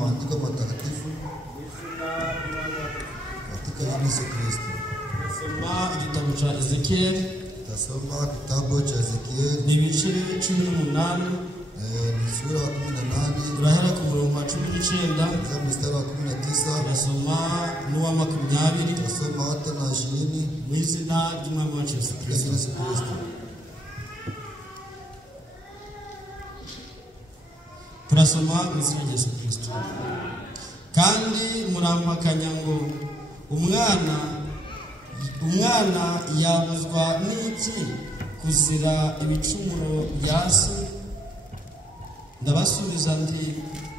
maandiko matakatifu katika jina la Yesu Kristo. Nasoma igitabo cha Ezekiel. Tasoma kitabu cha Ezekiel. Ni ibice 18. Ni sura ya 18. Turahera ku murongo wa 19. Kuanzia mstari wa 19. Nasoma n'uwa 20. Tasoma hata na 20. Mu izina ry'Umwami wacu Yesu Kristo. Turasoma mu izina rya Yesu Kristo. Kandi murampakanya ngo umwana yabuzwa n'iki kuzira ibicumuro bya se? Ndabasubiza nti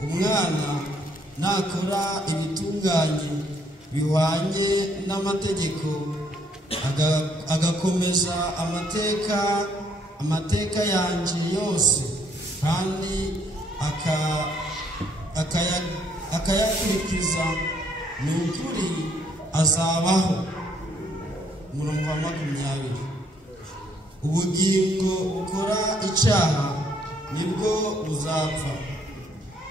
umwana nakora ibitunganye bihwanye n'amategeko agakomeza amateka yanjye yose kandi akayakurikiza, ni ukuri azabaho. Umurongo wa 20. Ubugingo bukora icyaha nibwo buzapfa.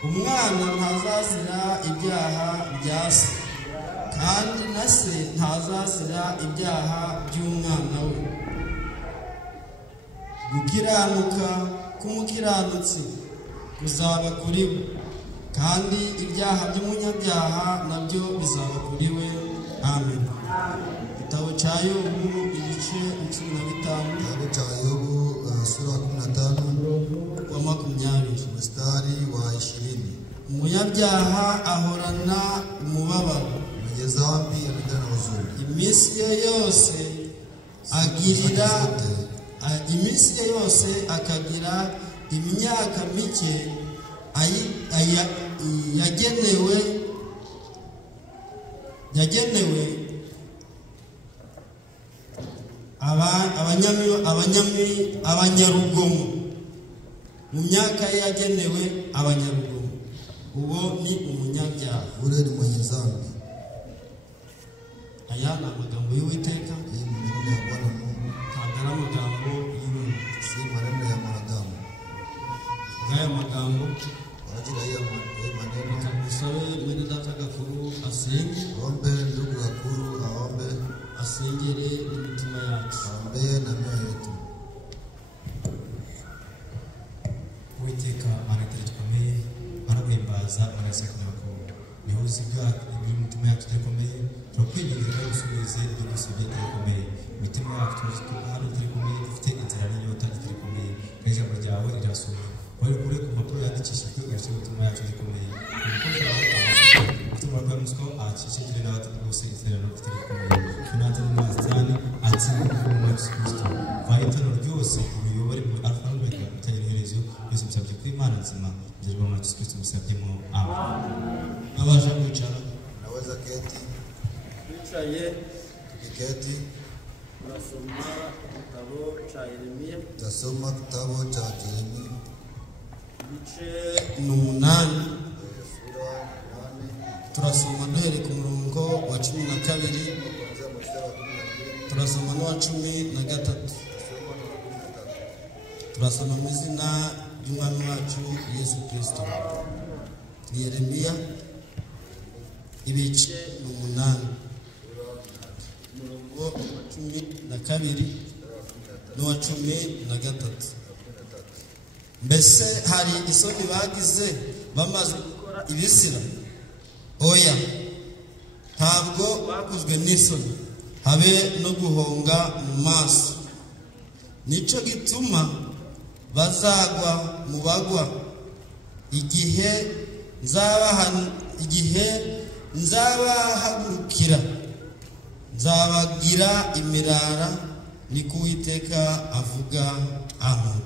Umwana ntazazira ibyaha bya se, kandi na se ntazazira ibyaha by'umwana we. Gukiranuka k'umukiranutsi kuzaba kuri we, kandi ibyaha by'umunyabyaha nabyo bizaba kuri we. Amen. Igitabo cya Yobu igice 15. Igitabo cya Yobu sura ya 15 wa 20 mstari wa 20. Umunyabyaha ahorana umubabaro, mwenye dhambi amejaa huzuni. Iminsi ye yose akagira imyaka mike yagenewe abanyarugomo. Mu myaka ye yagenewe abanyarugomo, uwo ni umunyabyaha. Ule ni mwenye dhambi. Aya ni amagambo y'Uwiteka. Hii ni maneno ya Bwana Mungu, ntabwo ari amagambo y'umuntu. si maneno ya mwanadamu. Ngaya magambo Kwa ajili ya maneno, musabe mwene data Gakuru asenge, aombe ndugu Gakuru aombe, asengere n'imitima yacu. aombe na mioyo yetu. Uwiteka aratari tukomeye, araguhimbaza, arasakira ko niho uziga ibiri mutima yacu tukomeye. Turakwingingira gusubize ibyo dusabye tukomeye. Imitima yacu hari tukomeye, dufite inzira n'inyota tukomeye. Ijambo ryawe rirasoma. Wari kure ku mpapuro yandikishijwe ugashyira imitima yacu tukomeye. Umutima wa Musko akishikire n'abatatu bose izerano tukomeye. Tunatse mu mazani atsinda mu Yesu Kristo. Vayitano ryose ubuyobore mu Alpha n'Omega mutagererezo byose bisabye ko Imana nzima nzirwa mu Yesu Kristo musabyemo. Amen. Abasha kwicara. Naweza keti. Twicaye Tukiketi. turasoma igitabo cya Yeremiya. Tasoma kitabu cha Yeremia Ibice 8. sura 8. Turasoma duhere ku murongo wa 12. Kuanzia mstari wa 12. Turasoma n'uwa 13. Turasoma mu izina ry'Umwami wacu Yesu Kristo. Yeremiya ibice 8. Umurongo wa 12 n'uwa 13. Mbese hari isoni bagize bamaze gukora ibisira? Oya, ntabwo bakuzwe n'isoni, habe no guhonga mu maso. Nico gituma bazagwa mu bagwa igihe nzabahagurukira, nzabagira imirara, ni ko Uwiteka avuga. Amen.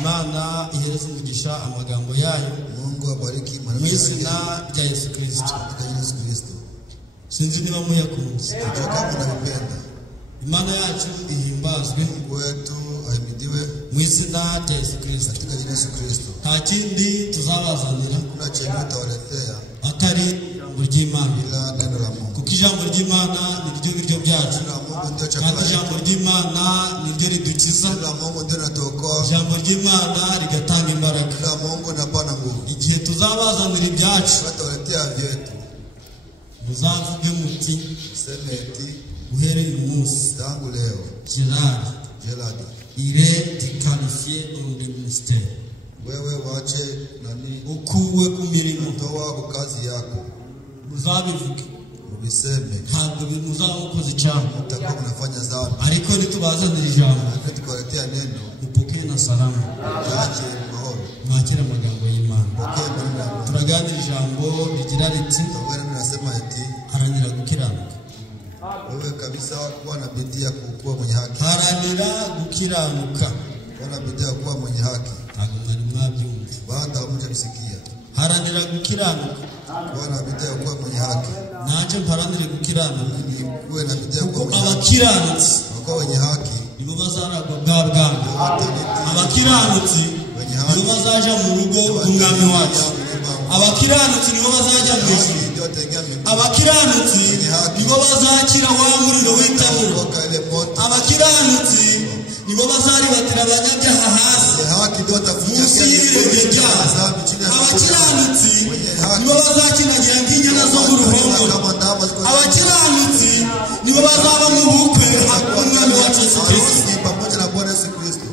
Imana ihereze umugisha amagambo yayo. Mungu abariki Mu maneno izina yake rya Yesu Kristo. katika jina la Yesu Kristo. Sinzi niba muyakunze. Sijua kama unavipenda. Imana yacu ihimbazwe. Mungu wetu ahimidiwe Mu izina rya Yesu Kristo. katika jina la Yesu Kristo. Nta kindi tuzabazanira Kuna chenye utawaletea atari ijambo ry'Imana, ila neno la Mungu. kuko ijambo ry'Imana ni ryo biryo byacu, Neno la Mungu ndio kandi chakula ijambo chetu. ry'Imana ni ryo ridukiza. Neno la Mungu ndio linatuokoa. Ijambo ry'Imana rigatanga imbaraga. Neno la Mungu linapana nguvu. Igihe muzabazanira ibyacu watawaletea vyetu. muzavuge muti Seme eti uhereye uyu munsi tangu leo Gerard il est disqualifié du ministère. wewe wache nani ukuwe ku mirimo toa ku kazi yako. muzabivuge Ubiseme ntabwo muzamukoze icyaha utakuwa unafanya dhambi. ariko nitubazanira ijambo Tukikuletea neno mupokee na salama yaache mahoro. mwakire amagambo y'Imana. Pokea maneno ya Mungu. turaganira ijambo rigira riti Tawala nasema eti haranira gukiranuka. wewe kabisa kuwa na bidii ya kuwa mwenye haki. haranira gukiranuka. Kuwa na bidii ya kuwa mwenye haki. ntabwo mwari mwabyumva. Baada hamja kusikia. haranira gukiranuka. Kuwa na bidii ya kuwa mwenye haki. ntacyo mparanire gukiranuka Ni kuwe na bidii ya kuwa kuko mwenye haki. abakiranutsi Kuwa wenye haki. nibo bazaragwa bwa bwami. Wataliti abakiranutsi wenye nibo haki. bazaja mu rugo rw'umwami wacu. abakiranutsi nibo bazajya mu ijuru. Ndio wataingia mbinguni. abakiranutsi nibo bazakira wa muriro w'itanura. Kutoka ile moto. abakiranutsi nibo bazaribatira abanyabyaha hasi Wenye haki ndio watafutia munsi y'ibirenge byabo. abakiranutsi nibo bazakinagira nk'inyana zo mu ruhongore. abakiranutsi nibo bazaba mu bukwe bw'umwami wacu Yesu Kristo. pamoja na Bwana Yesu Kristo.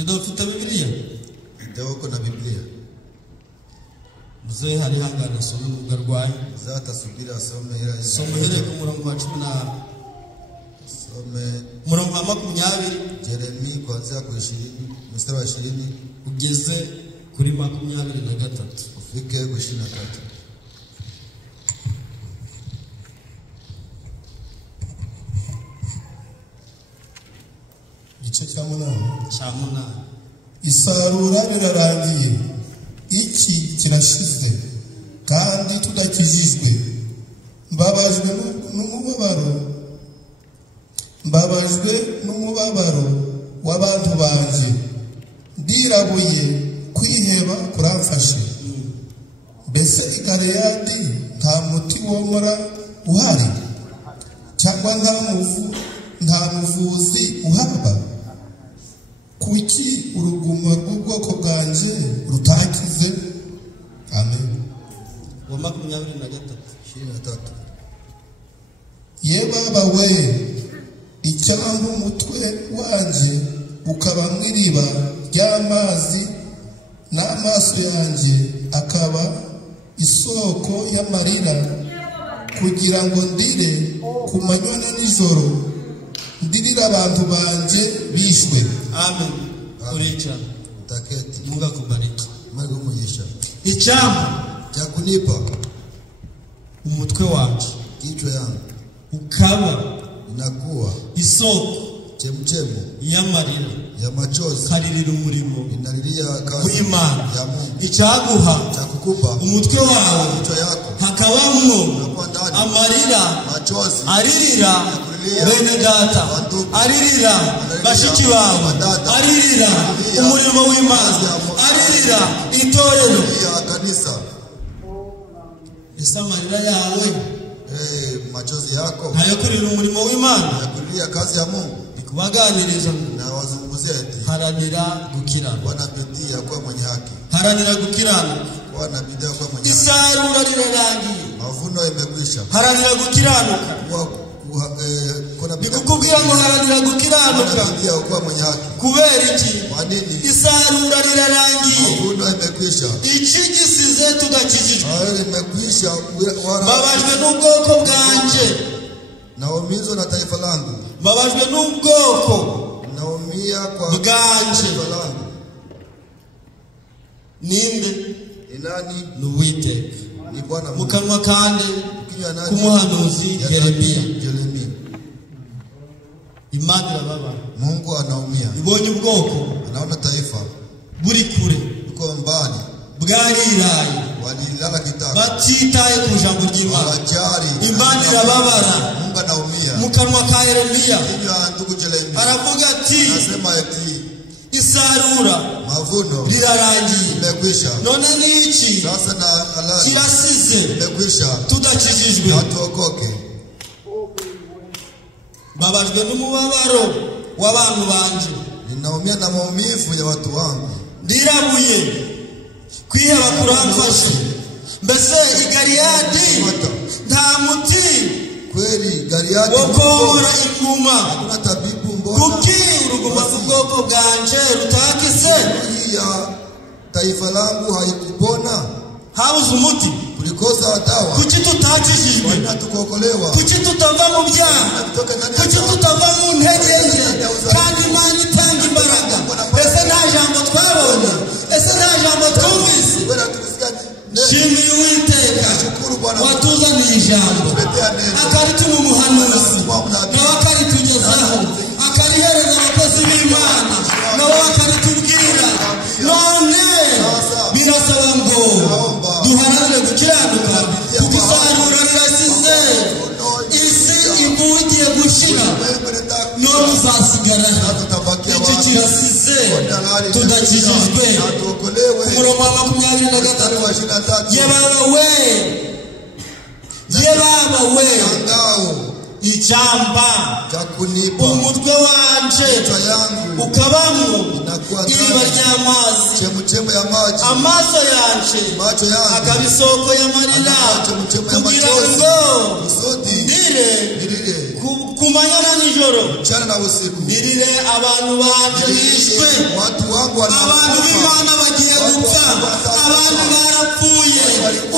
Ndio ufite Biblia. Ndio uko na Biblia. Mzee hari hangana somo n'ugarwaye. Zata subiri asome ila Somo hele ku murongo wa 10 some murongo wa 20 Yeremia kuanzia kwa 20 mstari wa 20 ugeze kuri 23. ufike kwa 23. Igice cya munani. Isarura rirarangiye, iki kirashize, kandi tudakijijwe. Mbabajwe n'umubabaro w'abantu banje. Ndirabuye kwiheba kuramfashe. Mbese i Galeyadi nta muti womora uhari, cyangwa nta muvuzi uhaba? Kuki urugumo rw'ubwoko bwanje rutakize? Amen. wa 23. 23. Ye baba we, icyampa umutwe wanje ukaba mw'iriba ry'amazi, n'amaso yanjye akaba isoko y'amarira, kugira ngo ndire ku manywa na nijoro, ndirira abantu banje bishwe. Amen. Kuricha. Taketi. Mungu akubariki. Mungu umugisha. Icyampa cha kunipa umutwe wacu kichwa yangu ukaba inakuwa isoko chemchemu y'amarira ya machozi karirira umurimo inalilia kazi w'Imana. ya Mungu. Icyaguha Cha kukupa umutwe wawe kichwa yako hakabamwo unakuwa ndani amarira machozi aririra bene data, aririra bashiki bawe, aririra umurimo w'Imana, aririra itorero ya kanisa. ese amarira yawe Machozi yako ntayo kurira umurimo w'Imana, ya kulia kazi ya Mungu. Kubaganiriza Na wazungumzia eti haranira gukiranuka. wana bidii ya kuwa mwenye haki. Haranira gukiranuka. Wana bidii ya kuwa mwenye haki. Isarura rirarangiye. Mavuno imekwisha. Haranira gukiranuka. Kuna bikukubwira ngo haranira gukiranuka. Wana bidii ya kuwa mwenye haki. Kubera iki? Kwa nini? Isarura rirarangiye. Mavuno imekwisha. Iki gisize tudakijijwe. Imekwisha. Babajwe n'ubwoko bwanje. Naumizwa na taifa langu. Babajwe n'ubwoko naumia kwa bwanje. langu. Ninde? Ni nani? Ni Uwiteka. Ni Bwana Mungu. Mu kanwa kandi k'umuhanuzi Yeremia. Imana irababara. Mungu anaumia. Ibonye ubwoko. Anaona taifa buri kure. Uko mbali. Bwariraye. Walilala kitako. Batitaye ku ijambo ry'Imana. Imana irababara. Mungu anaumia. Mu kanwa ka Yeremia. Aravuga ati. Anasema eti isarura mavuno lirarangiye imekwisha. None ni iki? Sasa na halali kirasize imekwisha. Tudakijijwe. Tuokoke. Babajwe n'umubabaro w'abantu banje. Ninaumia na maumivu ya watu wangu. Ndirabuye kwiheba kuramfashe. Mbese Galiyadi nta muti kweli Galiyadi wokora inguma. Hakuna tabibu mbona Kuki uruguma rw'ubwoko bwanje rutakise? ya taifa langu haikupona. Habuze umuti. Kulikosa dawa. Kuki tutakishijwe? Tukokolewa. Kuki tutava mu byaha? Kuki tutava mu ntege nke? Kandi Imana itanga imbaraga. Ese nta jambo twabonye? Ese nta jambo twumvise? Shimira Uwiteka watuzaniye ijambo akarituma umuhanuzi nawe akaritugezaho akarihereza abakozi b'Imana nawe akaritubwira. None birasaba ngo duharanire gukiranuka kuko isarura rirasize, isi igiye gushira, none uzasigara iki kirasize tudakijijwe. Umurongo wa 23 yebaba we icyamba umutwe wanje ukabamo iriba ry'amazi, amaso yanje akaba isoko y'amarira, kugira ngo ndire ku manywa na nijoro, ndirire abantu banje bishwe. Abantu b'Imana bagiye gupfa, abantu barapfuye.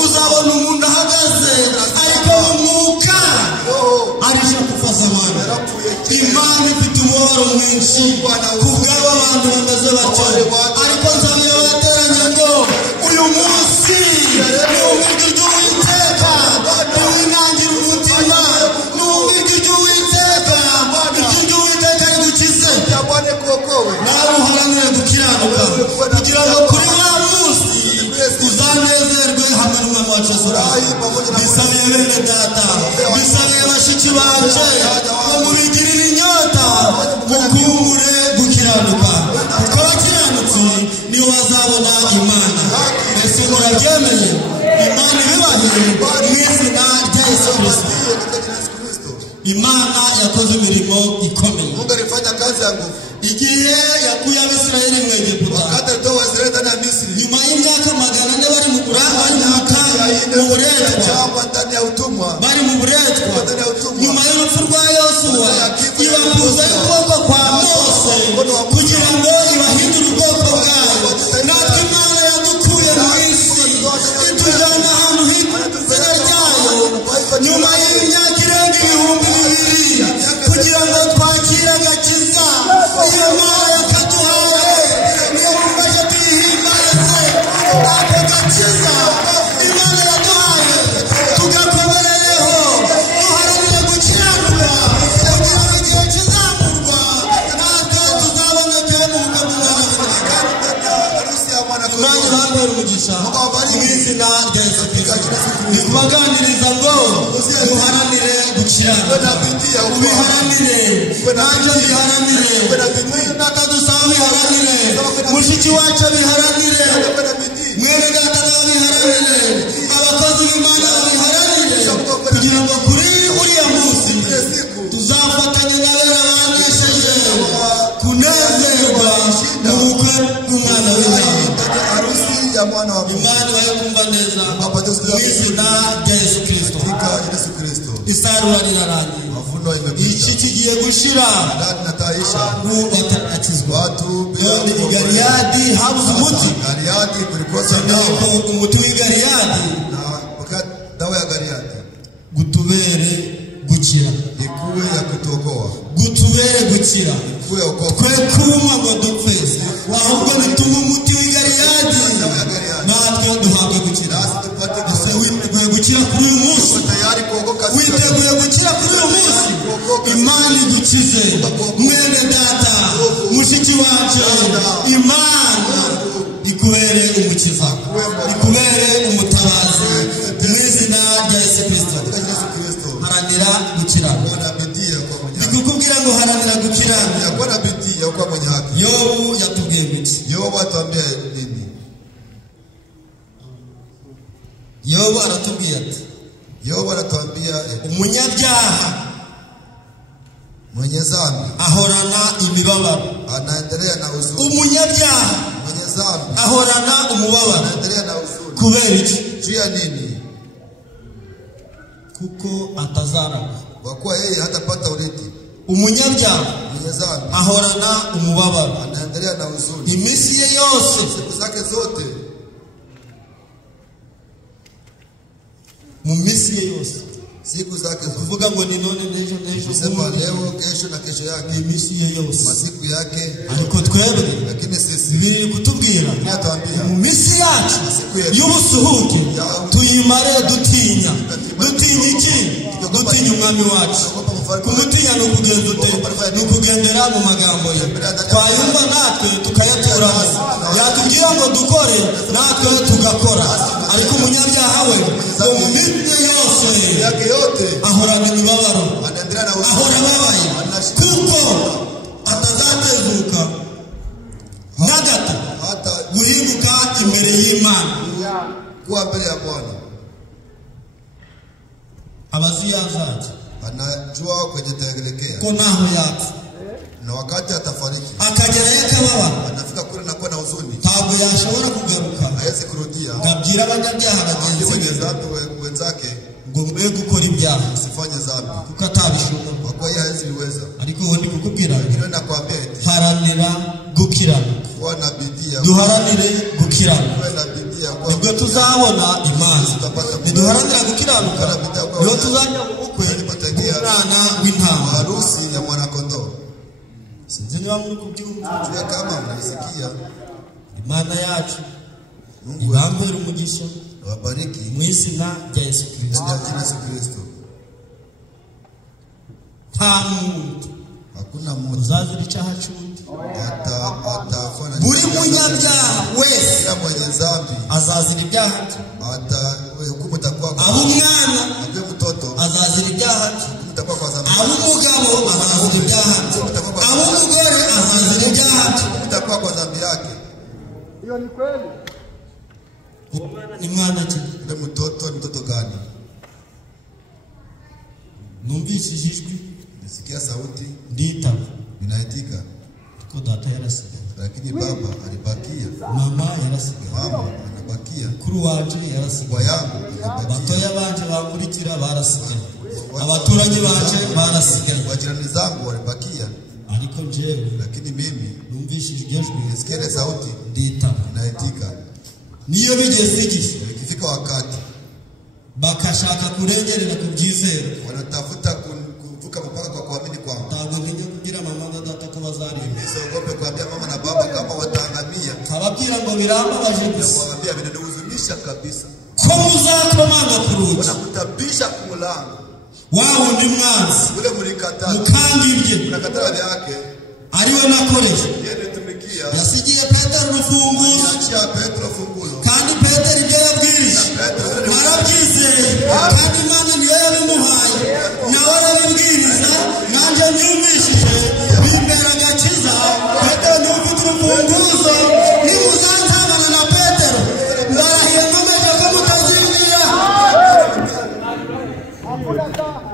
Uzabona umuntu ahagaze ariko umwuka arishaka gufasha abantu. Imana ifite umubabaro mwinshi kubw'abo bantu bameze batyo, ariko nsabiye abateranye ngo uyu munsi n'umwuka ry'Uwiteka niwinangira umutima, n'umwuka ry'Uwiteka ry'Uwiteka rigukize. Nawe uharanire gukiranuka kugira ngo kuri wa munsi uzanezerwe hamwe n'Umwami wacu Yesu. Bisabiye bene data, bisabiye bashiki banje ngo mubigirire inyota mukumbure gukiranuka, kuko abakiranutsi nibo bazabona Imana. Mbese murabyemeye? Imana ibibahe mu izina rya Yesu Kristo. Imana yakoze imirimo ikomeye. Mungu alifanya kazi ya nguvu. Igihe yakuye Abisirayeli mu Egiputa, wakati alitoa Waisraeli ndani ya Misri, nyuma y'imyaka 400 bari mu buretwa, bari mu buretwa. Nyuma y'urupfu rwa Yosuwa ibakuza y'ukuboko kwa Mose kugira ngo ibahindure ubwoko bwayo. Natwe Imana yadukuye mu isi itujyana ahantu hitwa izina ryayo, nyuma y'imyaka irenga 2000 kugira ngo twakire agakiza. Iyo Mana yakaduhaye niyo mufashe tuyihimbarize ako gakiza Imana yaduhaye, tugakomerereho duharanire gukiranuka kugira ngo igihe kizamurwa natwe tuzabonekere mu bukwe bw'Umwana w'Imana. Imana ibambere umugisha mu izina rya Yesu Kristo. Nikubaganiriza ngo duharanire gukiranuka, ubiharanire, nanjye biharanire, data dusaba biharanire, mushiki wacu biharanire, mwene data nawe biharanire, abakozi b'Imana biharanire, kugira ngo kuri uriya munsi tuzafatanye n'abera banesheje kunezerwa mu bukwe bw'Umwana w'Imana. Imana ibahe kumva neza mu izina rya Yesu Kristo. Isarura rirarangiye, iki kigiye gushira, abantu batakizwa. None i Galiyadi habuze umuti, nuko umuti w'i Galiyadi gutubere gukira, gutubere gukira, twe kuma ngo dupfe, ahubwo nituma umuti w'i Galiyadi natwe duhabwe gukira. Ese witeguye gukira kuri uyu munsi? Witeguye gukira kuri uyu munsi? Imana igukize mwene data, mushiki wacu. Imana ikubere umukiza, ikubere umutabazi mu izina rya Yesu Kristo. Haranira gukiranuka. Ndikukubwira ngo haranira gukiranuka. Yobu yatubwiye biti. Yobu aratubwiye ati, umunyabyaha mwenye dhambi ahorana ahorana imibabaro. anaendelea na huzuni. Umunyabyaha Mwenye dhambi ahorana umubabaro. anaendelea na huzuni. Kubera iki? Juu ya nini? Kuko atazarama. Kwa kuwa yeye hatapata urithi. Umunyabyaha Mwenye dhambi ahorana umubabaro anaendelea na huzuni iminsi ye yose. siku zake zote. Mu minsi ye yose. Siku zake zote. Kuvuga ngo ni none n'ejo Sema leo, kesho na kesho yake. iminsi ye yose. Masiku yake. Ariko twebwe Lakini sisi biri kutubwira tunatuambia mu minsi yacu y'ubusuhuke tuyimare dutinya. Dutinya iki? Dutinya umwami wacu. Kumutinya ni ukugenda ute? Ni ukugendera mu magambo ye. Twayumva natwe tukayaturamo. Yatubwira ngo dukore natwe tugakora. Ariko umunyabyaha we ngo mu minsi yose yake yote ahorana imibabaro, anaendelea na huzuni. ahora ababaye kuko atazatezuka na gato Hata guhinduka imbere y'Imana. kuwa mbele ya Bwana. Abazuyazaje Anajua kwenye taelekea. ko naho yapfa Na wakati atafariki akagerayo akababa, anafika kule na kuwa na huzuni. ntabwo yashobora kugaruka Hawezi kurudia. ngabwira abanyabyaha bagenzi Mwenye be dhambi wenzake ngo mwe gukora ibyaha usifanye dhambi. kuko atabishobora. Kwa kuwa yeye hawezi liweza. Ariko ubu ndi kukubwira Lakini nakwambia eti haranira gukiranuka. kuwa na bidii ya Duharanire gukiranuka kuwa na bidii ya kuwa nibwo tuzabona Imana. Niduharanira gukiranuka niyo tuzajya mu bukwe bw'umwana w'intama. harusi ya mwanakondoo. Sinzi niba muri kubyumva. Jua kama mnasikia. Imana yacu Mungu ibambere umugisha wabariki mu izina rya Yesu Kristo. ndani ya jina la Yesu Kristo. Nta muntu Hakuna mmoja uzazira icyaha cy'undi. atafanya Buri munyabyaha wese kila mwenye dhambi azazira ibyaha bye. hukumu itakuwa kwa Abo umwana Abe mtoto azazira ibyaha bye. hukumu itakuwa kwa dhambi. Abo umugabo azazira ibyaha bye. Abo umugore azazira ibyaha bye. Hukumu itakuwa kwa dhambi yake. Hiyo ni kweli. Ni mwana ki? Ule mtoto ni mtoto gani? Numvishije ijwi Nisikia sauti nditaba ninaitika, ko data yarasigaye, lakini baba alibakia, mama yarasigaye, mama anabakia, kuri wanje kwa yarasigaye, yangu anabakia, batoya banje bankurikira barasigaye, abaturanyi banje barasigaye, wajirani zangu walibakia, ariko njyewe lakini mimi numvishije iryo jwi nisikia ile sauti nditaba. ninaitika. Niyo bigeze igihe Ikifika wakati bakashaka kurengerera ku byizero, wanatafuta kuvuka mpaka kwa kuamini kwangu, ntabwo ngiye kubwira mama na data ko bazarimba, nisiogope kuambia mama na baba kama wataangamia, kababwira ngo birambabaje na gusa kuambia vinanihuzunisha kabisa, ko muzakomanga ku rugi, wanakutabisha kumulango wa wundi mwanzi ule mlikataa, mukangibye unakataa vyake, ariwe nakoresha. yeye nitumikia, Yasigiye Petero urufunguzo, achia Petro fungulo, kandi Petero ibyo yabwirije narabyizeye, kandi Imana niyo yabimuhaye, nawe arabibwiriza, nanjye mbyumvishije bimbera agakiza. Petero niwe ufite urufunguzo, nimuzanzabana na Petero ndarahiye nkomeje ko mutazinjira.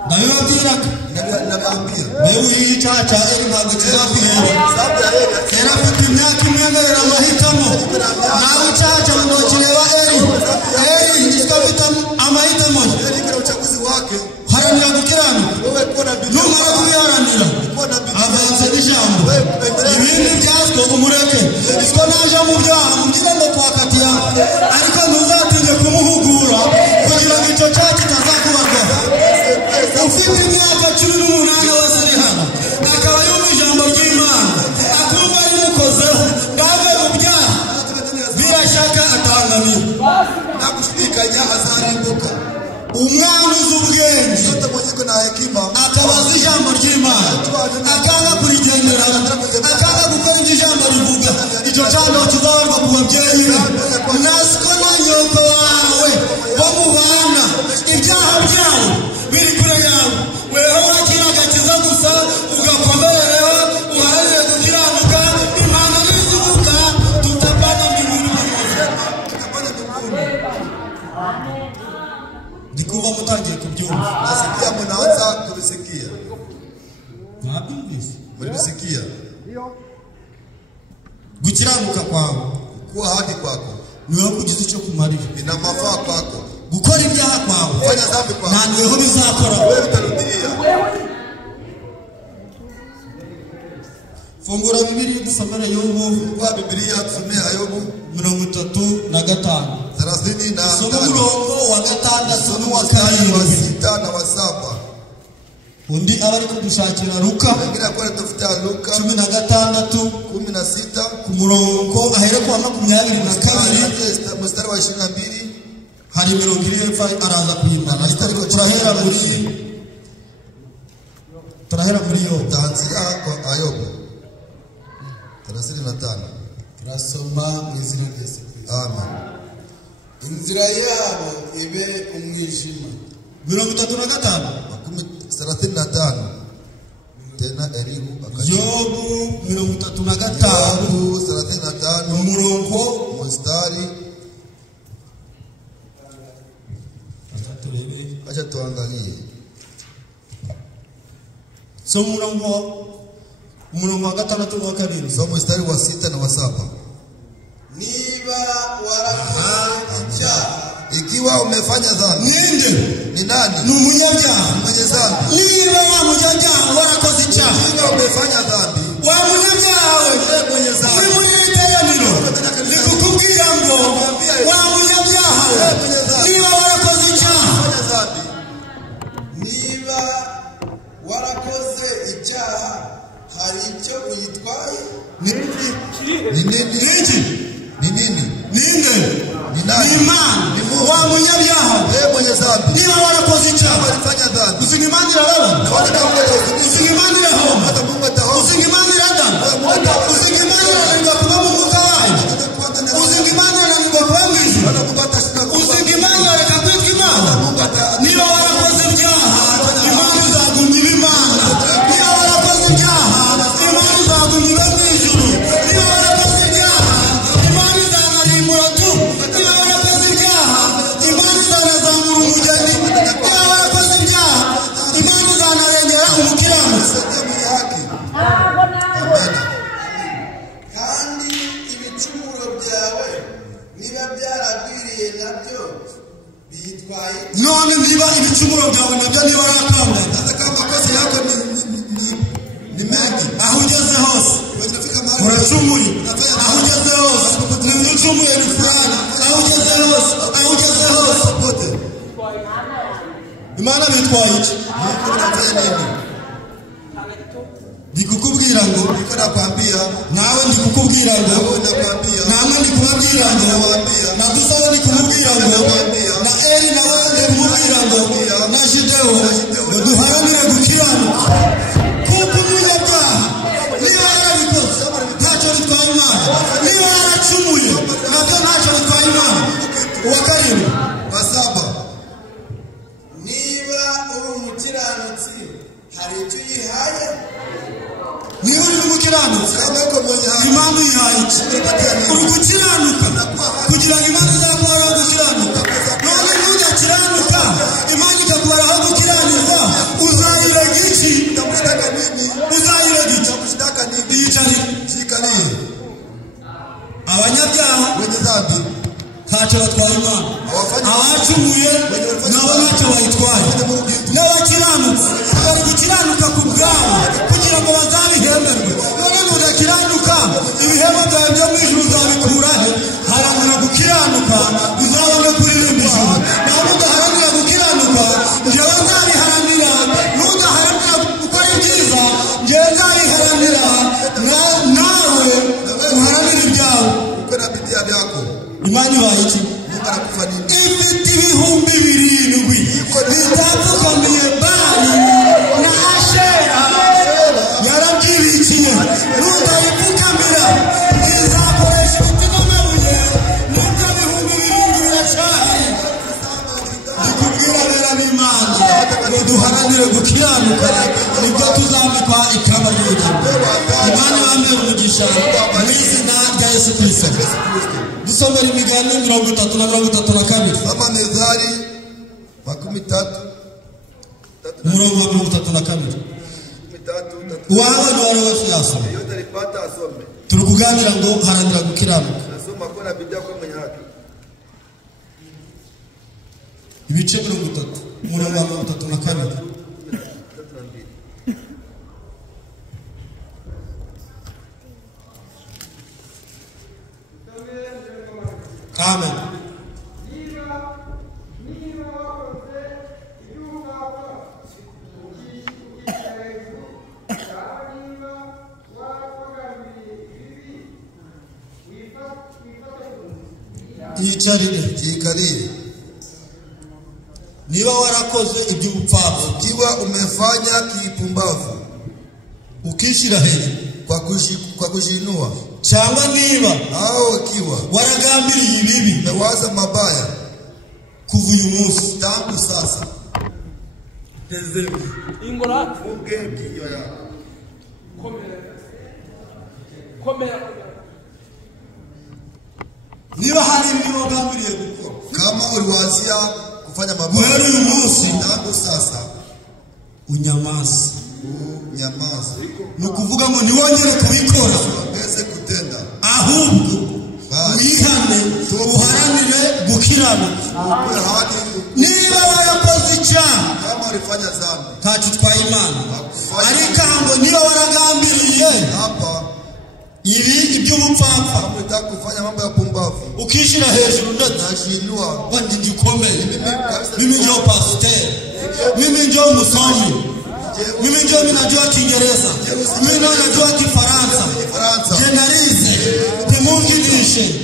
Ndabibabwiraga nabaambia mewe iyi icyaha cya Eri ntabwo kizakwihera. sababu ya yeye Eri afite imyaka imwemerera amahitamo, nawe icyaha cyawe ngo kireba Eri. Eri icyo afite amahitamo, katika uchaguzi wake, haranira gukiranuka. wewe kuwa na bidii, Numara kubiharanira kuwa na bidii, avanze n'ijambo, ibindi byazwe umureke. Ko naje mu byaha mubwire ngo twakatiya, ariko ntuzatinye kumuhugura kugira ngo icyo cyaha kitazakubarwaho. Ufite imyaka 18 wese ari hano akaba yumva ijambo ry'Imana akumva rimukozeho ndave mu byaha, birashaka atangamira. na kushidikanya azarimbuka. Umwana uzi ubwenge Yote mwenye na hekima akabaza ijambo ry'Imana akanga kurigendera, akanga gukora ibyo ijambo rivuga, icyo cyaha kizabarwa ku babyeyi be. Nasiko na nyoko wawe bo mubana ibyaha byawe biri kure yawe, weho wakira agakiza gusa ugakomerereho uharanire gukiranuka. Imana nizibuka tutapana mbinguni pamoja. Ndikuva mutangiye kubyumva, nasikia mnaanza kubisikia, mwabyumvise Mlisikia? Ndio. Gukiranuka kwawe Kuwa haki kwako. niwe kugiti cyo kumarira. Ina mafaa kwako. Gukora ibyaha kwawe Fanya dhambi kwako. nta niweho bizakora. Wewe utarudia. Fungura Bibiliya dusomere Yobu. Kwa Biblia tusomee Ayubu 35. 35. Soma umurongo wa 6 n'uwa Mstari wa 7. 6 na wa 7. Undi abari kudushakira Luka Wengine kwa tafuta Luka 16 16 ku murongo ahere kwa 22 mstari wa 22 hari 20 araza kuyimana. Ariko turahera muri Yobu. Tanzia kwa Ayubu 35. turasoma mu izina rya Yesu Kristo. Amen. Inzira yabo ibe umwijima 35. 35. Tena Elihu Yobu 35 Yobu 35 umurongo mstari. Acha tuangalie. So umurongo wa 6 n'uwa 7. Somo mstari wa 6 na wa 7. niba warakoze icyaha Ikiwa umefanya dhambi, Ninde? ni nani? Ni umunyabyaha. Mwenye dhambi. Niba wa munyabyaha warakoze icyaha, Ikiwa umefanya dhambi, wa munyabyaha we mwenye dhambi. uri muri iri teraniro ni kukubwira ngo wa munyabyaha we niba warakoze icyaha, Mwenye dhambi. niba warakoze icyaha hari icyo uyitwaye Ni nini? niki? Ni nini? Ninde? Ni nani? Ni Imana. Ni Mungu. Wa munyabyaha Wewe mwenye dhambi. niba warakoze icyaha, Ulifanya dhambi. usingimanira wewe, Na wale kama watauzini. usingimanira homa, Hata Mungu ataona. usingimanira Adamu, usingimanira nanirwa kuba mu mwuka wayo, usingimanira nanirwa kuba mu ijuru, Hata Mungu atashinda kukupa. usingimanira reka kwitwa Imana. Niba warakoze ibyaha, Imana izagumya iba Imana. Niba warakoze ibyaha, Imana izagumya iba mu ijuru. Niba warakoze ibyaha, Imana izanarimbura tu. Niba warakoze ibyaha, Imana izanazamura umugeni. Niba warakoze ibyaha, Imana izanarengera umukiranutsi. Mwenye haki. kandi ibicumuro byawe niba byaragwiriye nabyo biyitwaye None niba ibicumuro byawe nabyo niba warakangaga, Hata kama makosa yako ni mengi. aho ugeze hose Unafika mahali uracumuye, aho ugeze hose ni ucumuye ni fulani, aho ugeze hose, aho ugeze hose. popote. Imana bitwaye iki? Mungu anafanya nini? Ndikukubwira ngo, Niko nakwambia, nawe ndikukubwira ngo, wewe nakwambia, namwe ndikubabwira ngo, na Dusaba ndikumubwira ngo, na Eli nawe ndikumubwira ngo, na Gidewo ngo duharanire gukiranuka. Kuko umunyabyaha niba yarabikoze ntacyo bitwaye Imana, niba yaracumuye nabyo ntacyo bitwaye Imana. Uwa karindwi, wa 7. niba uri umukiranutsi hari icyo uyihaye niba uri umukiranutsi Kama uko mwenye haki, Imana uyihaye iki? Uri gukiranuka kugira ngo Imana izakubaraho gukiranuka. None nudakiranuka Imana ikakubaraho gukiranirwa, uzayirega iki? utamshtaka nini? Uzayirega iki? Utamshtaka nini? Iyicarire. Shikalie. Abanyabyaha Mwenye dhambi. ntacyo batwaye Imana, abacumuye nabo ntacyo bayitwaye, n'abakiranutsi bari gukiranuka ku bwabo kugira ngo bazabihemberwe. None nudakiranuka ibihembo byawe byo mu ijuru uzabikura he? Haranira gukiranuka uzabone kuririmba ijuru. Naho nudaharanira gukiranuka njyewe nzabiharanira, nudaharanira gukora ibyiza njyewe nzabiharanira, nawe uharanire ibyawe. Uko na bidii yako. Imana ibaye iki? Mungu anakufa nini? Ifite ibihumbi 7 bitandukaniye Bali na Ashera, yarabyibikiye. Nudayipfukamira izakoresha ibiti n'amabuye, nibyo bihumbi 7 biracyari. Ndikubwira bera b'Imana ngo duharanire gukiranuka, nibyo tuzambikwa ikamba ry'ubugingo. Imana ibambere umugisha mu izina rya Yesu Kristo. Dusomera imigani 30 na 32. Kama Methali 33. Umurongo wa 32. uwabonye uwo ari we wese yasoma. Yote alipata asome. Turi kuganira ngo haranira gukiranuka. Nasoma kwa na bidii kwa mwenye haki. Ibice 30 umurongo wa 32. Amen. Jikarire. Niba warakoze iby'ubupfapfa, Ukiwa umefanya kipumbavu, ukishira hejuru kwa kujinua, cyangwa niba au ukiwa waragambiriye ibibi, umewaza mabaya, kuva uyu munsi tangu sasa Ingora funge kinywa yako. Komera. niba hari ibyo wagambiriye gukora, kama uliwazia kufanya guhera mabaya, uyu munsi tangu sasa unyamaze. unyamaze, Ni ukuvuga ngo niwongere kubikora, uweze kutenda, ahubwo wihane, uharanire gukiranuka. uwe haki. Niba warakoze icyaha Kama ulifanya dhambi, ntacyo utwaye Imana, ariko ngo niba waragambiriye hapa ibi iby'ubupfapfa, kama unataka kufanya mambo ya pumbavu, ukishira hejuru ndetse najinua wandi ndikomeye, mimi ndio pastor, mimi ndio msomi, mimi ndio ninajua Kiingereza, mimi ndio najua Kifaransa, jenarize tumungidishe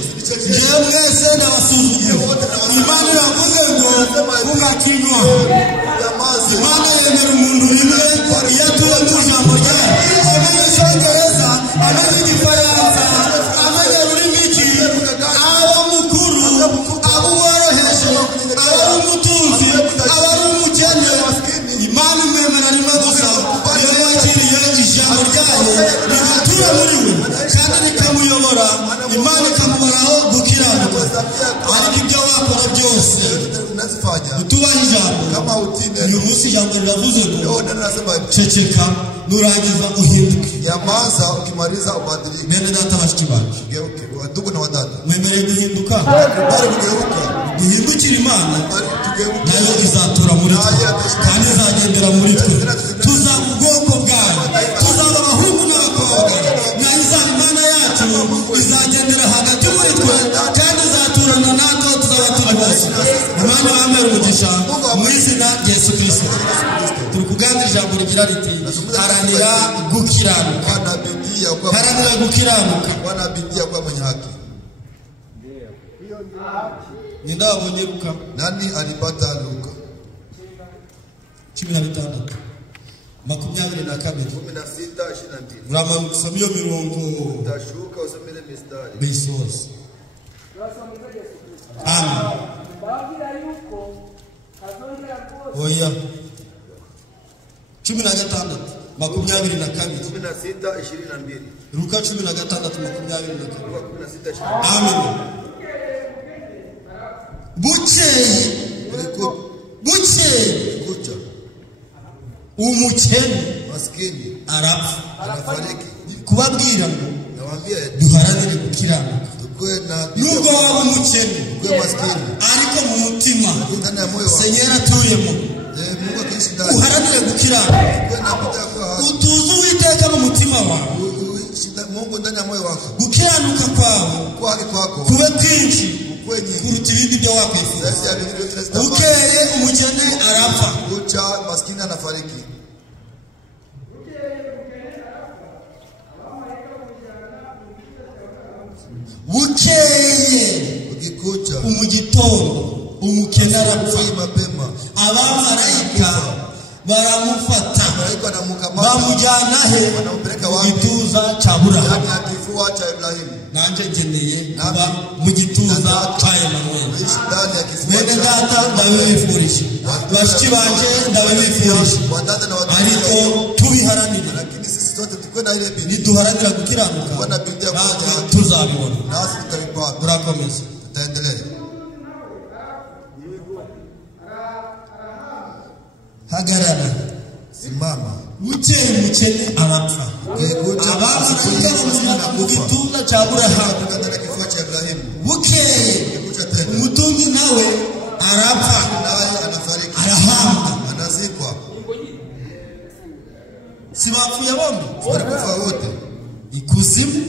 nje mwese na wasuzuguru. Imana yavuze ngo ungakinwa, Imana yemera umuntu rimwe iyo atuye mu ijambo ryayo, amenye Icyongereza, amenye Igifaransa, amenye ururimi iki, aba mukuru, aba woroheje, aba ari umutunzi, aba ari umukene, Imana imwemera rimwe gusa iyo yakiriye ijambo ryayo rigatura muri we kandi rikamuyobora, Imana ikamubaraho gukiranuka. Ariko ibyo wakora byose unazifanya utubaha ijambo, kama utinde, uyu munsi ijambo riravuze ngo leo neno nasema ceceka nurangiza uhinduke. nyamaza, ukimaliza ubadilike. Bene data bashiki bacu, Geuke, wadugu na wadada, mwemereye guhinduka, bali kugeuka, duhindukire Imana, bali tugeuke, nayo izatura muri twe kandi izagendera muri twe. Tuzaba ubwoko bwayo, tuzaba abahungu n'abakobwa, nayo izaba Imana yacu, izagendera hagati muri twe kandi izaturana natwe, tuzaba turi bose. Imana yamera umugisha mu izina rya Yesu Kristo. Turi kuganira ijambo rigira riti haranira gukiranuka, wana bidii ya kuwa, haranira gukiranuka. wana bidii ya kuwa mwenye haki. Ninde wabonye Luka Nani alipata Luka 16:22? 16:22. Uramanuka usome iyo mirongo Utashuka usomele mistari. bisoza. Amen. Oya 16:22. 16:22. Luka 16:22. Luka 16:22. Amen. Bukeye kucha, umukene maskini arapfa. anafariki. Kubabwira ngo Nawaambia duharanire gukiranuka. tukue na Nubwo waba umukene tukue maskini, ariko mu mutima ndani ya moyo wako Senyera atuyemo, Mungu akiishi ndani, uharanire gukiranuka. tukue na bidii ya kuwa haki. Utuze Uwiteka mu mutima wawe, Mungu ndani ya moyo wako, gukiranuka kwawe kuwa haki kwako kube kwinshi ukue nyingi kuruta ibindi byo wakwifuza. zaidi ya vile vile tunastahili. Bukeye umukene arapfa. Kucha maskini anafariki. Bukeye Ukikucha umugitondo umukene arapfa. mapema, Abamarayika baramufata malaika anamkamata, bamujyana he? wanampeleka Mu wapi? gituza cya Burahamu. Ndani ya kifua cha Ibrahimu. Nanjye ngeneye kuba mu gituza cya Emanueli. Ishi ndani ya kifua Bene cha data ndabibifurije, bashiki banje ndabibifurije, wadada na ariko wadada, tubiharanire. lakini sisi sote tukue na ile bidii, Niduharanira gukiranuka kuwa na bidii ya kuwa natwe haki, tuzabibona. nasi tutavipata. Turakomeza. Tutaendelea. Hagarara. Simama. bukeye umukene arapfa abantu bajya mu gitunda cya Aburahamu bukeye umutunzi nawe arapfa arahambwa anazikwa si bapfuye bombi walikufa wote ikuzimu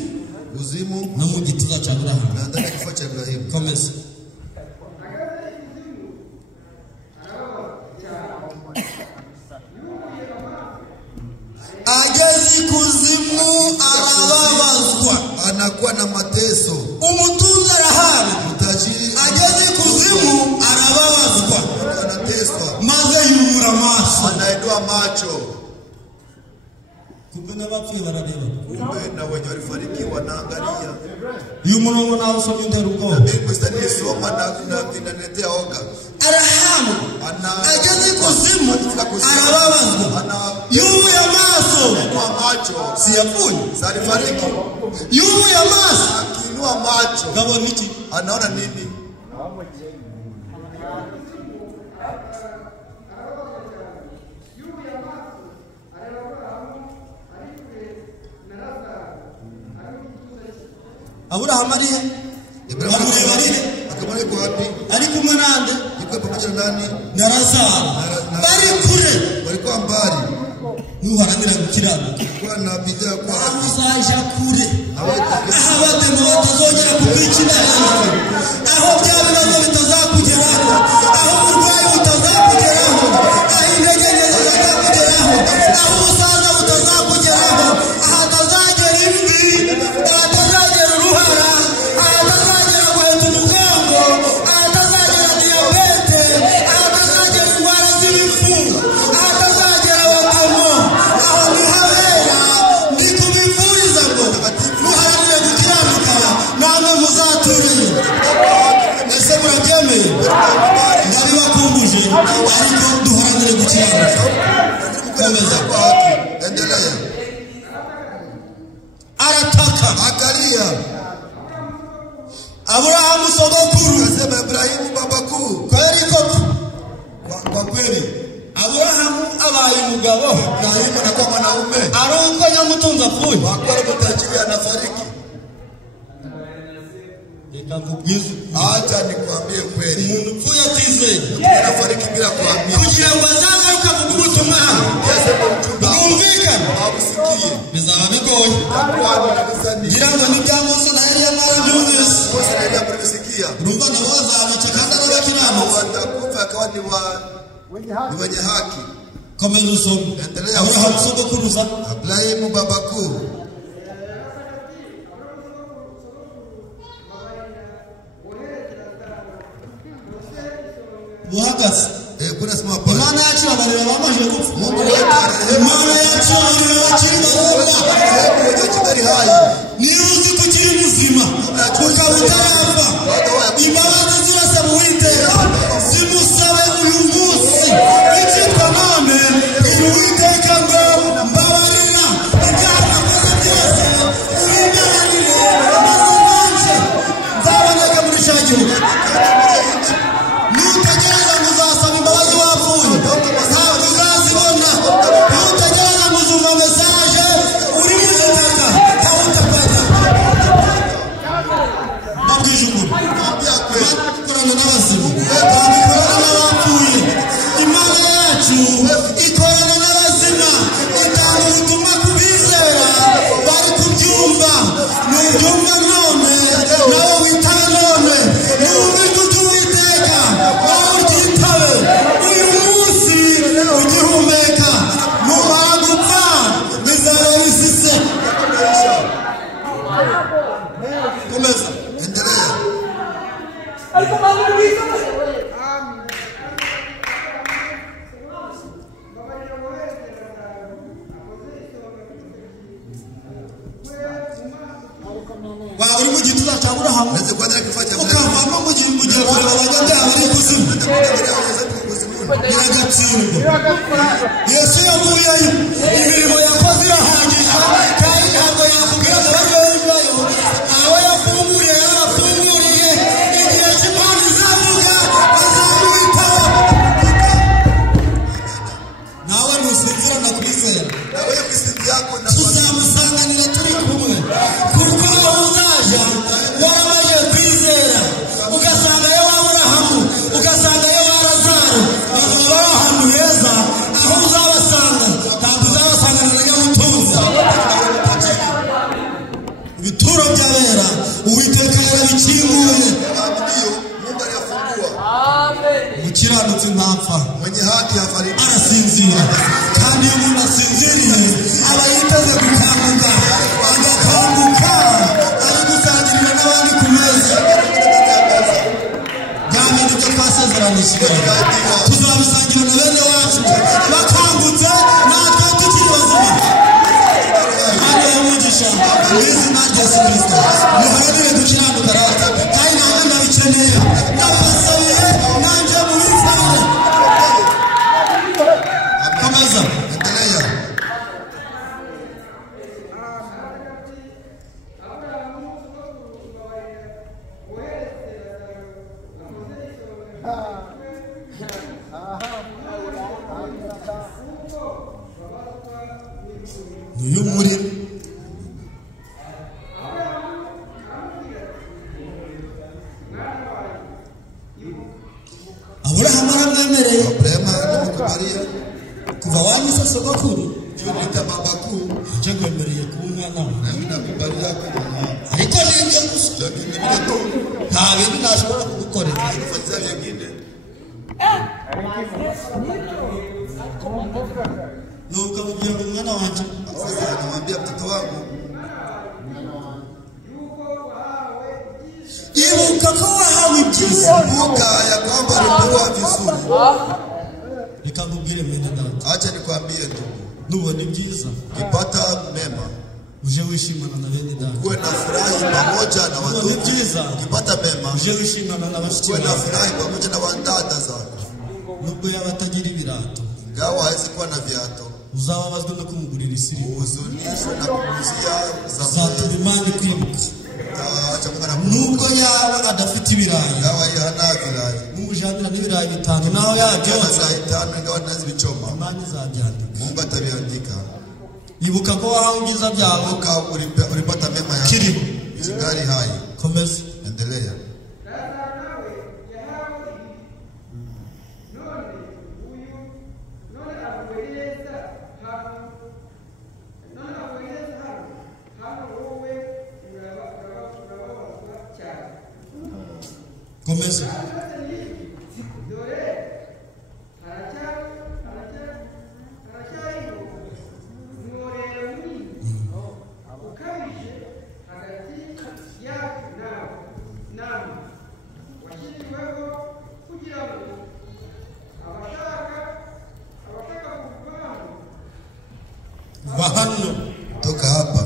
kuzimu no mu gituza cya Aburahamu na ndani ya kifua cha Ibrahimu. komeza ageze ikuzimu arababazwa anakuwa na mateso. umutunzi arahabi Mtajiri ageze ikuzimu arababazwa anateswa, maze yubura amaso anainua macho. kumbe n'abapfuye barareba Kumbe na wenye walifariki wanaangalia. uyu murongo nawe usomye utera ubwoba Mimi soma na inaniletea oga. arahamu ageze ikuzimu arababazwa yubuye amaso Anainua macho. si yapfuye Alifariki. yubuye amaso Akiinua macho. gabona iki Anaona nini? Aburahamu ari he Ibrahimu ari he akamwona yuko wapi? ari kumwe nande Yuko pamoja na nani? na Lazaro bari kure Walikuwa mbali. nuharanira gukiranuka Kwa na bidhaa kwa uzaja kure aho abademo batazongera kukwicira aho bya bibazo bitazakugeraho aho uburwayi butazakugeraho aho intege nke zitazakugeraho aho ubusaza butazakugeraho aho atazagera imvi aho atazagera uruhara aho atazagera guheta umugongo aho atazagera diyabete aho atazagera indwara z'ibifu aho atazagera abademo aho nihabera ndi kubifuriza ngo muharanire gukiranuka namwe muzaturire ese murabyemeye ndabibakumbuje ariko duharanire gukiranuka komeza endelea. arataka Akalia. Aburahamu sogokuru Akasema Ibrahimu babakuu. kweli koko kwa kweli Aburahamu abaye umugabo Ibrahimu anakuwa mwanaume. arongo nyamutunzi apfuye Wakuwa mtajiri anafariki. reka nkubwize Acha nikwambie kweli. umuntu upfuye atizeye Anafariki bila kuamini. kugira ngo azagaruke avuge ubutumwa hano Yasema mchumba. bwumvikane Hausikie. bizaba bigoye Kwani kabisa ni. ngira ngo ni bya Mose na Eliya mwarabyumvise Mose na Eliya mlisikia. urumva nabo bazabica kandi ari abakiranutsi Watakufa akawa ni wenye haki. komeza usome Endelea Aburahamu usome. sogokuruza Ibrahimu babakuu. buhagaze Kuna sema pale. imana yacu abarira bamaze gupfa Mungu wetu arehemu. imana yacu abarira bakiri bazima Arehemu wenye kidari hai. niba uzi ko ukiri muzima ukaba utarapfa imbabazi zirasaba uwiteka zimusabe uyu munsi icyitwa none iri uwiteka ngo mbabarira ibyaha nakoze byose ubimbabarire maze nanjye nzaboneka muri cya gihugu nutegereza ngo uzasaba imbabazi wapfuye ntabwo uzazibona nutegereza ngo uzumva mesaje uri muziteka cyangwa utapata babwije ukuri ikorana n'abazima kandi ikorana n'abapfuye imana yacu ikorana n'abazima itanga ubutumwa ku bizera bari kubyumva nubyumva none nawe witaba none numva ijwi ry'uwiteka nawe uryitabe uyu munsi ugihumeka numara gupfa bizaba bisise komeza Endelea. waba uri mu gituza cya Aburahamu Naweza kuangalia kifaa cha Ibrahimu. ukavamo mu gihe kureba abanyabyaha bari ikuzimu biragatsindwa yesu yavuyeyo imirimo yakoze irahagije kandi ntabwo yakubwira ngo baveyo aho yafunguriye yarafunguriye igihe cy'imana izavuga azamwitaho nawe ntusinzira ndakwizera umukiranutsi ntapfa mwenye haki hafariki arasinzira kandi iyo umuntu asinziriye aba yiteze gukanguka agakanguka ari gusangirira n'abandi ku meza byamenye ibyo twasezeranishije tuzabisangira na bene wacu bakangutse natwe tukiri bazima Imana y'umugisha mu izina rya Yesu Kristo muharanire gukiranuka rata kandi nanjye ndabikeneye ndabasabiye nanjye mubifanye komeza endelea uyu muri Aburahamu aramwemereye Abrahamu alimkubalia kuva wanyise sogokuru yulita babaku nje kwemereye ku mwana we na mimi nakubalia kwa ariko ninjye gusa lakini vile tu nta bintu nashobora kugukorera kufanya vingine nuko mubwira ngo umwana wanjye sasa anamwambia mtoto wangu ibuka ko wahawe ibyiza kumbuka ya kwamba ulipewa vizuri reka nkubwire mwene data acha nikwambie ndugu nubona ibyiza ukipata mema uje wishimana na bene data kuwe na furahi pamoja na nubona watu ibyiza ukipata mema uje wishimana na bashiki kuwe na bawe furahi pamoja na wadada zako nubwo yaba atagira ibirato ingawa hawezi kuwa na viato uzababazwa no kumugurira isiri uhuzunishwe na kuuzia uzatuma Imana ikwibuka acha Mungu nubwo anakumbuka yaba adafite ibirayi ingawa yeye hana virai n'umujanira n'ibirayi bitanu naho yabyonsa itano ingawa nazi bichoma Imana izabyandika Mungu ataviandika ibuka ko wahawe ibyiza byawe ulipata mema ya kiriho kingali hai komeza endelea komeza va hano toka hapa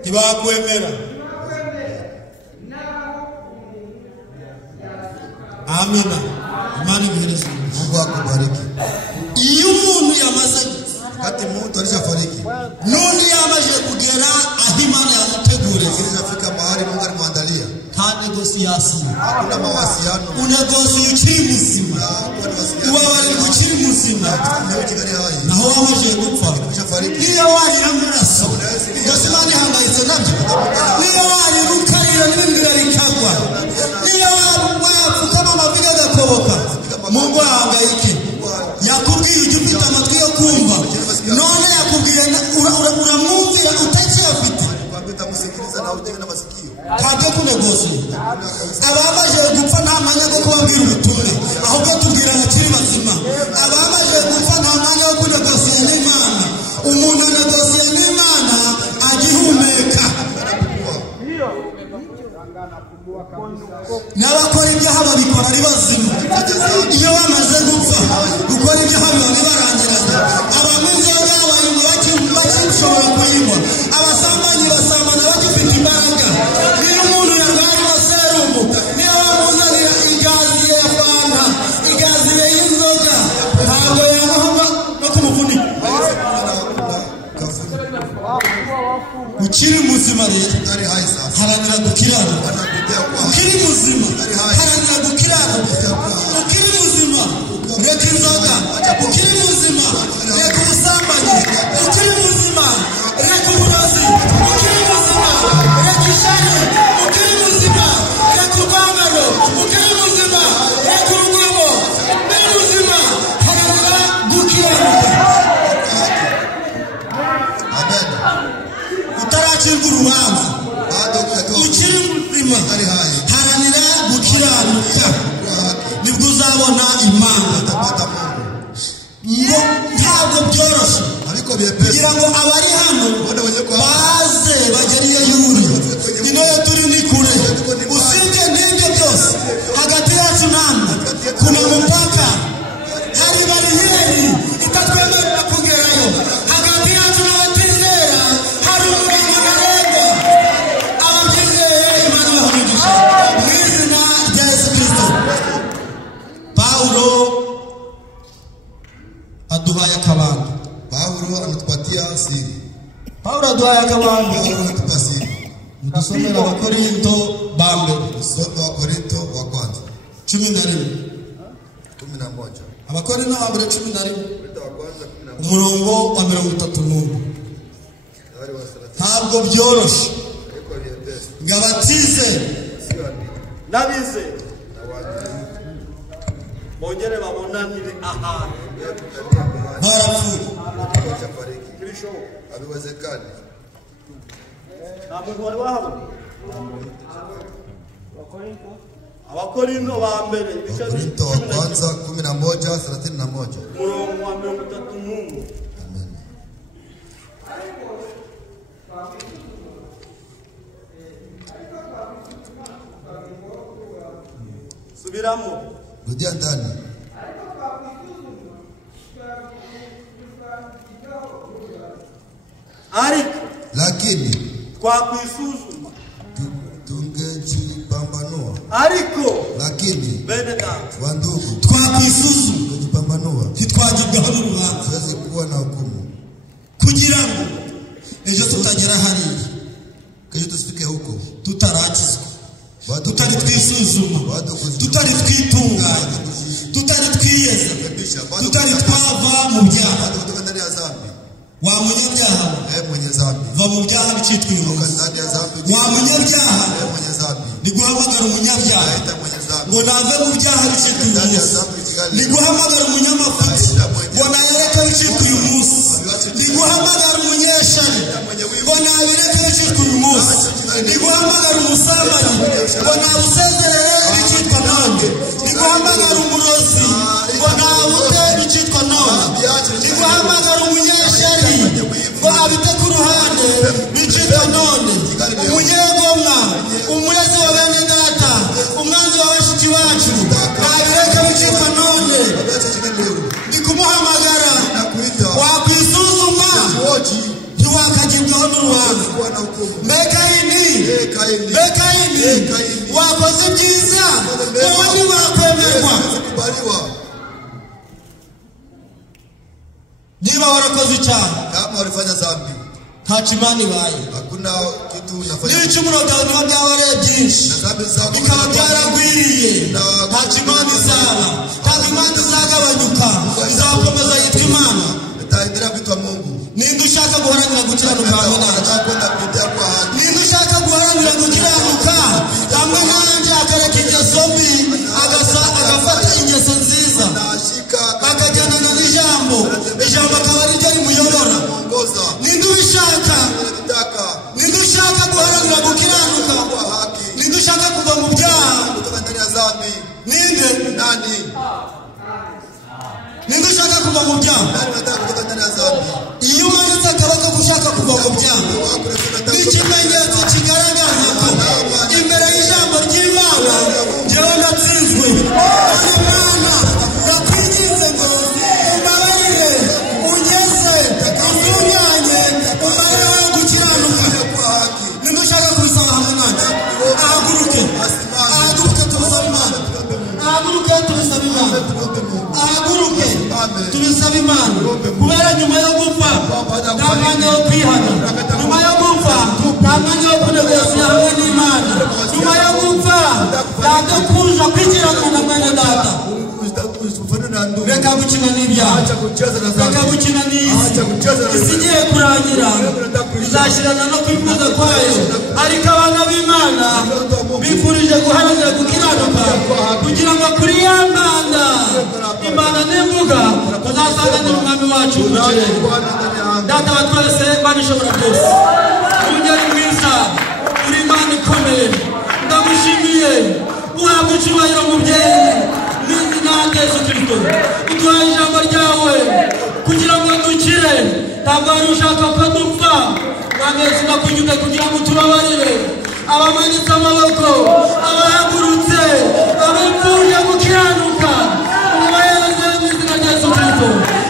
ntibakwemera amina Imana imuhereze Mungu akubariki iyo umuntu yamaze kati mtu alishafariki none yamaze kugera aho Imana yamuteguriye ilishafika mahali Mungu alimwandalia nta negosiyasiyo hakuna mawasiliano unegosiye ukiri muzima ubabarira ukiri muzima naho wamaze gupfa niyo warira amaraso mbese Imana ihangayitse nabyo niyo warira ukarira n'ibindi bikagwa niyo wapfukama amavi agakoboka Mungu ahangayike yakubwiye ujya ufite amatwi yo kumva none yakubwiye uramwumvira utakiyafite kajya kunegosiye abamaze gupfa nta mwanya wo kubabwira ubutumwa ahubwo tubwira abakiri bazima abamaze gupfa nta mwanya wo kunegosiye ukiri muzima rero haranira gukiranuka ukiri muzima haranira gukiranuka ukiri muzima reka inzoga ukiri muzima reka ubusambanyi ukiri muzima reka uburozi ukiri muzima reka ishari ukiri muzima reka urwangano ukiri muzima reka urugomo ukiri muzima haranira gukiranuka utaracirwa urubanza ukiri muzima haranira gukiranuka nibwo uzabona imana ngo ntabwo byoroshye kugira ngo abari hano baze bagere iyo yuri ni nayo turi ni kure usibye n'ibyo byose hagati yacu namwe kuna mupaka hari bariyeri itatwemerera kugerayo hagati yacu n'abatizera hari umurongo ntarengwa ababyizeye imana bahamugisha mu izina rya Yesu Kristo. Paulo aduhaye akabando. Paulo anatupatia siri. Paulo aduhaye akabando. Paulo anatupa siri. Mudusomera Abakorinto ba mbere. Soma Wakorinto wa kwanza 11. Abakorinto ba mbere 11. Umurongo wa 31. Ntabwo byoroshye. Ngabatize nabize bongere babonanire ahantu barapfuye. Habiwezekani. nta muntu wari wahabona Abakorinto ba mbere ibice Wakorinto wa kwanza 11:31. umurongo wa 31. Subiramo. Rudia ndani. Lakini kwa kuisuzuma tungejipambanua. Lakini bene da wandugu Twakwisuzuma tungejipambanua. ntitwagibwaho n'urubanza Siwezi kuwa na hukumu. kugira ngo ejo tutagera hariya Kesho tusifike huko. tutarakizwa tutari twisuzuma tutari twitunganya tutari twiyeza tutari twava mu byaha. Kutoka ndani ya dhambi. Wa munyabyaha Mwenye dhambi. va mu byaha bicitwa umunsi. Ndani ya dhambi. Wa munyabyaha Mwenye dhambi. niguhamagara umunyabyaha Mwenye dhambi. ngo nave mu byaha bicitwa uyu munsi. Niguhamagara umunyamafuti ngo nayereke bicitwa uyu munsi. Niguhamagara umunyeshari ngo nabireke bicitwa uyu munsi. Niguhamagara umusambanyi ngo nawusezerere bicitwa none. Niguhamagara umurozi ngo nawute bicitwa none. Niguhamagara umunyeshari ngo abite ku ruhande bicitwa none. Umunyegomwa umurezi wa bene data umwanzi wa bashiki bacu nabireke bicitwa none. Ndikumuhamagara wakwisuzuma ntiwakagibwaho n'urubanza. Mekayini wakoze byiza wowe ntiwakwemerwa. Niba warakoze icyaha Kama walifanya dhambi. ntacyo Imana ibaye. Hakuna kitu unafanya. N'ibicumuro byawe niba byabaye byinshi bikaba byaragwiriye ntacyo Imana izaba. Ntabwo Imana izagabanyuka izakomeza yitwa Imana. Itaendelea kuitwa Mungu. Ninde ushaka guharanira gukiranuka hamwe nanjye? Atakwenda kupitia kwa haki. Ninde ushaka guharanira gukiranuka hamwe nanjye akareka ingeso mbi agafata ingeso nziza akagendana n'ijambo akaba ari ryo rimuyobora? Ninde ubishaka? Ninde ushaka guharanira gukiranuka? Ninde ushaka kuva mu byaha? Ninde? Ninde ushaka kuva mu byaha? Iyo umanitse akaboko gushaka kuva mu byaha ni ikimenyetso kigaragaza ko imbere y'ijambo ry'Imana njyewe natsinzwe. Imana ndakwinginze ngo umbabarire ungeze utunganye umbareho gukiranuka. Ninde ushaka kubisaba hamwe nanjye? Ahaguruke tubisaba Imana. Ahaguruke tubisaba Imana. Ahaguruke tubisaba Imana kubera nyuma yo gupfa nta mwanya wo kwihana. Nyuma yo gupfa nta mwanya wo kunegosiya hamwe n'Imana nyuma yo gupfa ntabwo kuja kwigirana na mwene data reka gukina n'ibyaha reka gukina n'isi isi igiye kurangira izashirana no kwifuza kwayo ariko abana b'Imana bifurije guharanira gukiranuka kugira ngo kuri ya mbanda Imana nivuga tuzasanganira umwami wacu mu kirere. Data wa twese Imana ishobora byose uri mwiza uri Imana ikomeye ndagushimiye uhabwa icyubahiro mubyeyi n'izina rya Yesu Kristo uduhaye ijambo ryawe kugira ngo dukire ntabwo wari ushaka ko dupfa Mwami Yesu ndakunyuze kugira ngo tubabarire abamanitse amaboko abahagurutse abifuje gukiranuka ubahereze mu izina rya Yesu Kristo.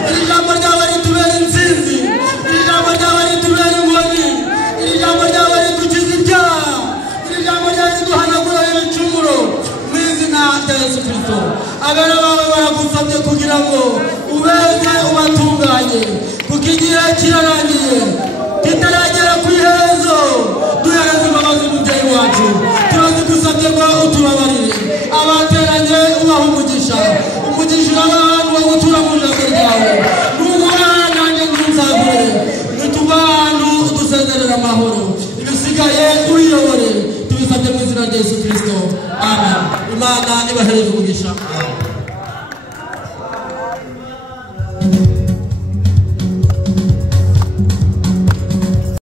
Iri jambo ryawe ritubera intsinzi iri jambo ryawe ritubera inkoni iri jambo ryawe ridukiza ibyaha iri jambo ryawe riduhanagura ibicumuro mu izina rya Yesu Kristo. Abera bawe baragusabye kugira ngo ubeze ubatunganye kuko igihe kirarangiye kitaragera ku iherezo duhereze imbabazi umubyeyi wacu turazigusabye ngo utubabarire abateranye ubaha umugisha ur'abantu wo gutura mu ijambo ryawe n'uguha nanjye nzagure nituva ahantu udusezerera amahoro ibisigaye uyiyobore tubisabye mu izina rya Yesu Kristo amen. Imana ibahereze umugisha.